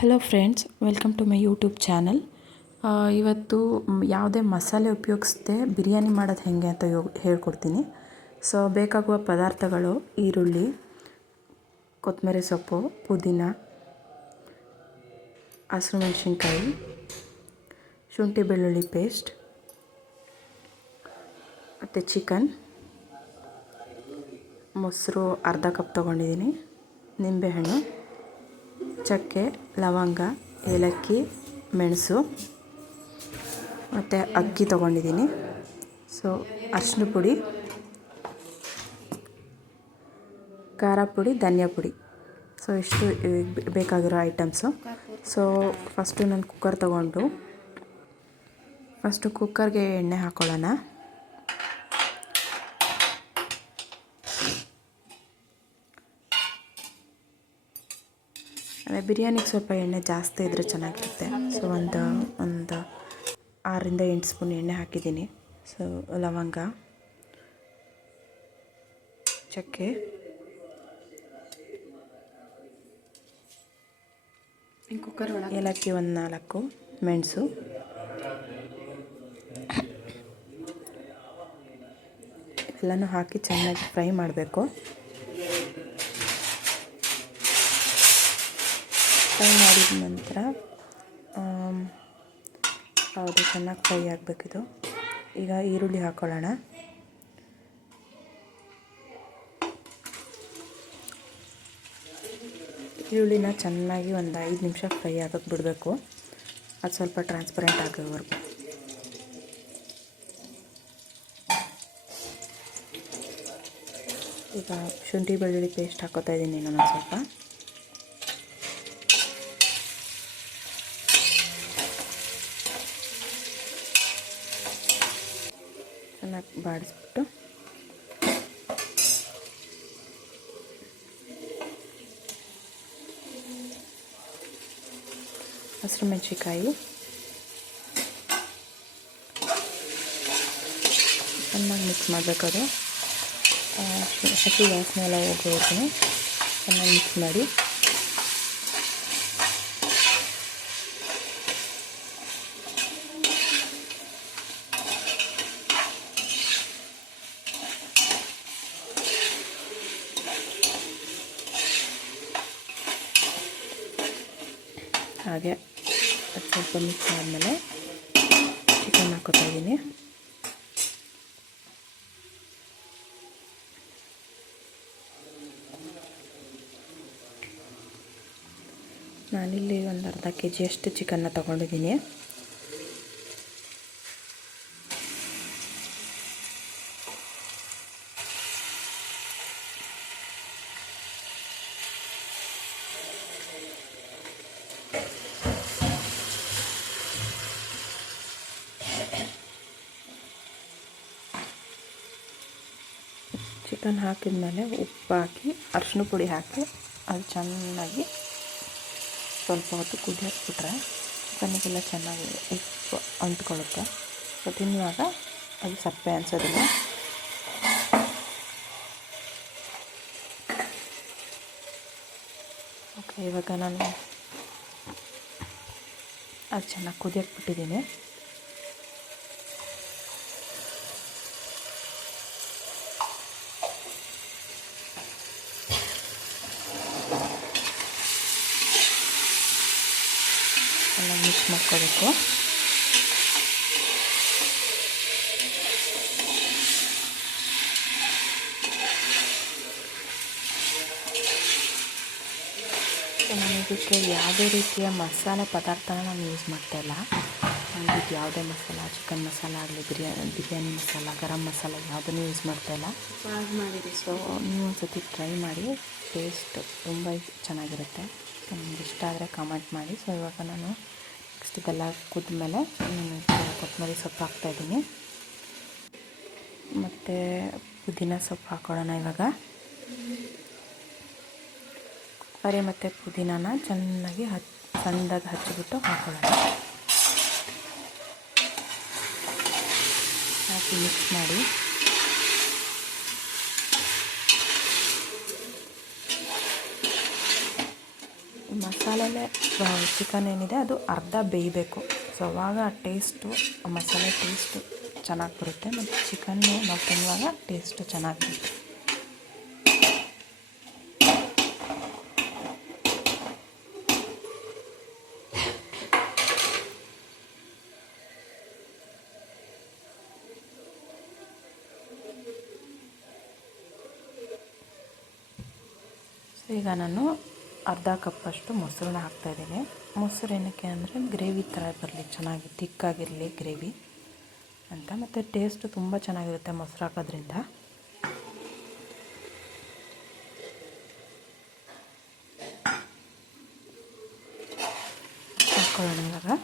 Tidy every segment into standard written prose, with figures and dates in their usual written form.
Hello friends, welcome to my YouTube channel. ಇವತ್ತು ಯಾವುದೇ ಮಸಾಲೆ ಉಪಯೋಗಿಸದೆ ಬಿರಿಯಾನಿ ಮಾಡೋದು ಹೇಗೆ ಅಂತ ಹೇಳ್ಕೊಡ್ತೀನಿ. ಸೊ ಬೇಕಾಗುವ ಪದಾರ್ಥಗಳು: ಈರುಳ್ಳಿ, ಕೊತ್ತಂಬರಿ ಸೊಪ್ಪು, ಪುದೀನ, ಹಸಿರು ಮೆಣಸಿನ್ಕಾಯಿ, ಶುಂಠಿ ಬೆಳ್ಳುಳ್ಳಿ ಪೇಸ್ಟ್ ಮತ್ತು ಚಿಕನ್, ಮೊಸರು ಅರ್ಧ ಕಪ್ ತೊಗೊಂಡಿದ್ದೀನಿ, ನಿಂಬೆಹಣ್ಣು, ಚಕ್ಕೆ, ಲವಂಗ, ಏಲಕ್ಕಿ, ಮೆಣಸು ಮತ್ತು ಅಕ್ಕಿ ತೊಗೊಂಡಿದ್ದೀನಿ. ಸೊ ಅರಿಶಿನ ಪುಡಿ, ಖಾರ ಪುಡಿ, ಧನಿಯಾ ಪುಡಿ. ಸೊ ಇಷ್ಟು ಬೇಕಾಗಿರೋ ಐಟಮ್ಸು. ಸೊ ಫಸ್ಟು ನಾನು ಕುಕ್ಕರ್ ತೊಗೊಂಡು ಕುಕ್ಕರ್ಗೆ ಎಣ್ಣೆ ಹಾಕ್ಕೊಳ್ಳೋಣ. ಅದೇ ಬಿರಿಯಾನಿಗೆ ಸ್ವಲ್ಪ ಎಣ್ಣೆ ಜಾಸ್ತಿ ಇದ್ದರೆ ಚೆನ್ನಾಗಿರುತ್ತೆ. ಸೊ ಒಂದು 6-8 ಸ್ಪೂನ್ ಎಣ್ಣೆ ಹಾಕಿದ್ದೀನಿ. ಸೊ ಲವಂಗ, ಚಕ್ಕೆ, ಕುಕ್ಕರ್ ಒಳಗೆ ಏಲಕ್ಕಿ 4, ಮೆಣಸು, ಎಲ್ಲನೂ ಹಾಕಿ ಚೆನ್ನಾಗಿ ಫ್ರೈ ಮಾಡಬೇಕು. ಫ್ರೈ ಮಾಡಿದ ನಂತರ ಹೌದು, ಚೆನ್ನಾಗಿ ಫ್ರೈ ಆಗಬೇಕಿದು. ಈಗ ಈರುಳ್ಳಿ ಹಾಕ್ಕೊಳ್ಳೋಣ. ಈರುಳ್ಳಿನ ಚೆನ್ನಾಗಿ ಒಂದು 5 ನಿಮಿಷ ಫ್ರೈ ಆಗೋಕ್ಕೆ ಬಿಡಬೇಕು. ಅದು ಸ್ವಲ್ಪ ಟ್ರಾನ್ಸ್ಪರೆಂಟ್ ಆಗೋವರೆಗೂ. ಈಗ ಶುಂಠಿ ಬೆಳ್ಳುಳ್ಳಿ ಪೇಸ್ಟ್ ಹಾಕೋತಾ ಇದ್ದೀನಿ ನಾನು ಸ್ವಲ್ಪ. ಚೆನ್ನಾಗಿ ಬಾಡಿಸ್ಬಿಟ್ಟು ಹಸಿರು ಮೆಣಸಿನ್ಕಾಯಿ ಚೆನ್ನಾಗಿ ಮಿಕ್ಸ್ ಮಾಡಬೇಕದು. ಹಸಿ ವಾಸನೆ ಎಲ್ಲ ಹೋಗೋವರೆಗೂ ಚೆನ್ನಾಗಿ ಮಿಕ್ಸ್ ಮಾಡಿ. ಹಾಗೆ ಸ್ವಲ್ಪ ಮಿಕ್ಸ್ ಆದಮೇಲೆ ಚಿಕನ್ ಹಾಕೋತಾ ಇದ್ದೀನಿ. ನಾನಿಲ್ಲಿ ಒಂದು ಅರ್ಧ kg ಅಷ್ಟು ಚಿಕನ್ನ ತೊಗೊಂಡಿದ್ದೀನಿ. ಚಿಕನ್ ಹಾಕಿದ ಮೇಲೆ ಉಪ್ಪು ಹಾಕಿ, ಅರಿಶಿನ ಪುಡಿ ಹಾಕಿ ಅದು ಚೆನ್ನಾಗಿ ಸ್ವಲ್ಪ ಹೊತ್ತು ಕುದಿಯೋಕ್ಬಿಟ್ರೆ ಚಿಕನ್ನಿಗೆಲ್ಲ ಚೆನ್ನಾಗಿ ಉಪ್ಪು ಅಂಟ್ಕೊಳ್ಳುತ್ತೆ. ಸೊ ತಿನ್ನುವಾಗ ಅದು ಸಪ್ಪೆ ಅನಿಸೋದಿಲ್ಲ. ಓಕೆ, ಇವಾಗ ನಾನು ಅದು ಚೆನ್ನಾಗಿ ಕುದಿಯೋಕ್ಕೆ ಬಿಟ್ಟಿದ್ದೀನಿ. ಎಲ್ಲ ಮಿಕ್ಸ್ ಮಾಡ್ಕೋಬೇಕು. ನಾನು ಇದಕ್ಕೆ ಯಾವುದೇ ರೀತಿಯ ಮಸಾಲೆ ಪದಾರ್ಥನ ನಾನು ಯೂಸ್ ಮಾಡ್ತಾಯಿಲ್ಲ. ಇದಕ್ಕೆ ಯಾವುದೇ ಮಸಾಲ, ಚಿಕನ್ ಮಸಾಲ ಆಗಲಿ, ಬಿರಿಯಾನಿ ಮಸಾಲ, ಗರಂ ಮಸಾಲ ಯಾವುದನ್ನು ಯೂಸ್ ಮಾಡ್ತಾಯಿಲ್ಲ. ಸೊ ನೀವು ಒಂದು ಸತಿ ಟ್ರೈ ಮಾಡಿ, ಟೇಸ್ಟ್ ತುಂಬ ಚೆನ್ನಾಗಿರುತ್ತೆ. ನಿಮ್ಗೆ ಇಷ್ಟ ಆದರೆ ಕಾಮೆಂಟ್ ಮಾಡಿ. ಸೊ ಇವಾಗ ನಾನು ನೆಕ್ಸ್ಟ್ ಇದೆಲ್ಲ ಕುದ್ಮೇಲೆ ಕೊತ್ತಂಬರಿ ಸೊಪ್ಪು ಹಾಕ್ತಾಯಿದ್ದೀನಿ ಮತ್ತು ಪುದೀನ ಸೊಪ್ಪು ಹಾಕ್ಕೊಳ್ಳೋಣ. ಇವಾಗ ಕೊತ್ತಂಬರಿ ಮತ್ತು ಪುದೀನಾನ ಚೆನ್ನಾಗಿ ಸಣ್ಣದಾಗಿ ಹಚ್ಚಿಬಿಟ್ಟು ಹಾಕ್ಕೊಳ್ಳೋಣ. ಹಾಕಿ ಮಿಕ್ಸ್ ಮಾಡಿ. ಮಸಾಲೆ ಮಸಾಲೆಲೆ ಚಿಕನ್ ಏನಿದೆ ಅದು ಅರ್ಧ ಬೇಯಬೇಕು. ಸೊ ಅವಾಗ ಟೇಸ್ಟು ಮಸಾಲೆ ಟೇಸ್ಟು ಚೆನ್ನಾಗಿ ಬರುತ್ತೆ ಮತ್ತು ಚಿಕನ್ನು ನಾವು ತಿನ್ನುವಾಗ ಟೇಸ್ಟು ಚೆನ್ನಾಗಿರುತ್ತೆ. ಈಗ ನಾನು ಅರ್ಧ ಕಪ್ಪಷ್ಟು ಮೊಸರನ್ನ ಹಾಕ್ತಾಯಿದ್ದೀನಿ. ಮೊಸರು ಏನಕ್ಕೆ ಅಂದರೆ ಗ್ರೇವಿ ಥರ ಬರಲಿ, ಚೆನ್ನಾಗಿ ತಿಕ್ಕಾಗಿರಲಿ ಗ್ರೇವಿ ಅಂತ, ಮತ್ತು ಟೇಸ್ಟು ತುಂಬ ಚೆನ್ನಾಗಿರುತ್ತೆ ಮೊಸರು ಹಾಕೋದ್ರಿಂದ. ಹಾಕ್ಕೊಳ್ಳೋಣ ಇವಾಗ.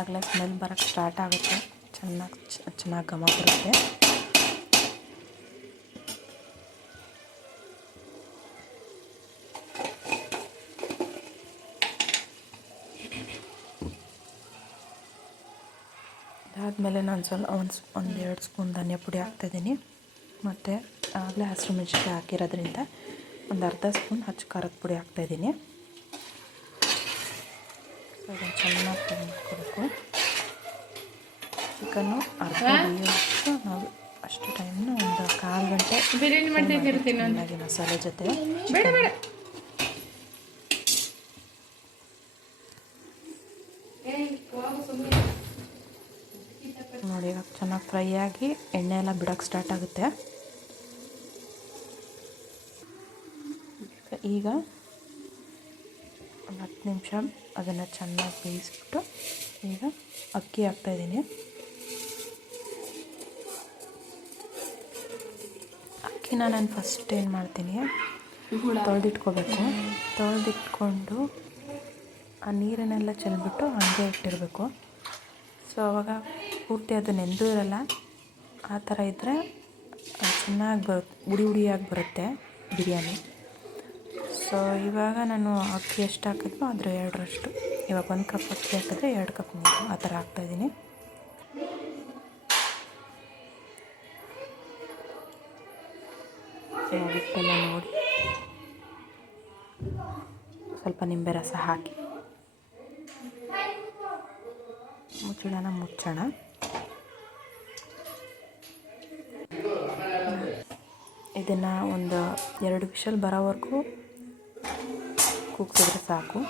ಆಗಲೇ ಸ್ಮೆಲ್ ಬರೋಕ್ಕೆ ಸ್ಟಾರ್ಟ್ ಆಗುತ್ತೆ, ಚೆನ್ನಾಗಿ ಘಮ ಬರುತ್ತೆ. ಅದಾದಮೇಲೆ ನಾನು ಒಂದೆರಡು ಸ್ಪೂನ್ ಧನಿಯಾ ಪುಡಿ ಹಾಕ್ತಾಯಿದ್ದೀನಿ. ಮತ್ತು ಆಗಲೇ ಹಸಿಮೆಣ್ಸಿನ್ಕಾಯಿ ಹಾಕಿರೋದ್ರಿಂದ ಒಂದು ಅರ್ಧ ಸ್ಪೂನ್ ಹಚ್ಚ ಖಾರದ ಪುಡಿ ಹಾಕ್ತಾಯಿದ್ದೀನಿ. ಅದನ್ನು ಚೆನ್ನಾಗಿ ತೆಗೆದುಕೊಳ್ಬೇಕು. ಚಿಕನ್ನು ಅರ್ಧ ಬೇಯೋಷ್ಟು ನಾವು ಅಷ್ಟು ಟೈಮ್ನ ಒಂದು 1/4 ಗಂಟೆ ಬಿರಿಯಾನಿ ಮಾಡ್ತಿರ್ತೀನಿ ಚೆನ್ನಾಗಿ ಮಸಾಲೆ ಜೊತೆ. ನೋಡಿ ಇವಾಗ ಚೆನ್ನಾಗಿ ಫ್ರೈ ಆಗಿ ಎಣ್ಣೆ ಎಲ್ಲ ಬಿಡೋಕ್ಕೆ ಸ್ಟಾರ್ಟ್ ಆಗುತ್ತೆ. ಈಗ ಒಂದು 10 ನಿಮಿಷ ಅದನ್ನು ಚೆನ್ನಾಗಿ ಬೇಯಿಸ್ಬಿಟ್ಟು ಈಗ ಅಕ್ಕಿ ಹಾಕ್ತಾಯಿದ್ದೀನಿ. ಅಕ್ಕಿನ ನಾನು ಫಸ್ಟ್ ಏನು ಮಾಡ್ತೀನಿ, ತೊಳೆದಿಟ್ಕೋಬೇಕು. ತೊಳೆದಿಟ್ಕೊಂಡು ಆ ನೀರನ್ನೆಲ್ಲ ಚೆಲ್ಬಿಟ್ಟು ಹಾಗೆ ಇಟ್ಟಿರಬೇಕು. ಸೊ ಆವಾಗ ಪೂರ್ತಿ ಅದು ನೆಂದು ಇರಲ್ಲ. ಆ ಥರ ಇದ್ದರೆ ಚೆನ್ನಾಗಿ ಹುಡಿ ಹುಡಿಯಾಗಿ ಬರುತ್ತೆ ಬಿರಿಯಾನಿ. ಸೊ ಇವಾಗ ನಾನು ಅಕ್ಕಿ ಎಷ್ಟು ಹಾಕಿದ್ನೋ ಅದ್ರ 2ರಷ್ಟು. ಇವಾಗ 1 ಕಪ್ ಅಕ್ಕಿ ಹಾಕಿದ್ರೆ 2 ಕಪ್ ನೀರು ಆ ಥರ ಹಾಕ್ತಾಯಿದ್ದೀನಿ. ಉಪ್ಪೆಲ್ಲ ನೋಡಿ ಸ್ವಲ್ಪ ನಿಂಬೆ ರಸ ಹಾಕಿ ಮುಚ್ಚೋಣ. ಇದನ್ನು ಒಂದು 2 ವಿಷಲ್ ಬರೋವರೆಗೂ ಕೂಗ್ಸಿದ್ರೆ ಸಾಕು.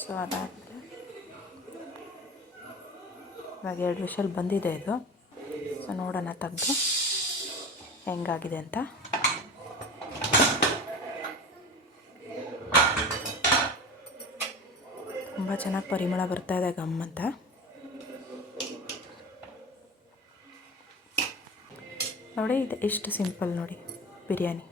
ಸೊ ಅದಾದಮೇಲೆ ಇವಾಗ 2 ವಿಷಲ್ ಬಂದಿದೆ ಇದು. ಸೊ ನೋಡೋಣ ತೆಗೆದು ಹೆಂಗಾಗಿದೆ ಅಂತ. ತುಂಬ ಚೆನ್ನಾಗಿ ಪರಿಮಳ ಬರ್ತಾಯಿದೆ ಗಮ್ ಅಂತ. ನೋಡಿ ಇದು ಎಷ್ಟು ಸಿಂಪಲ್ ನೋಡಿ ಬಿರಿಯಾನಿ.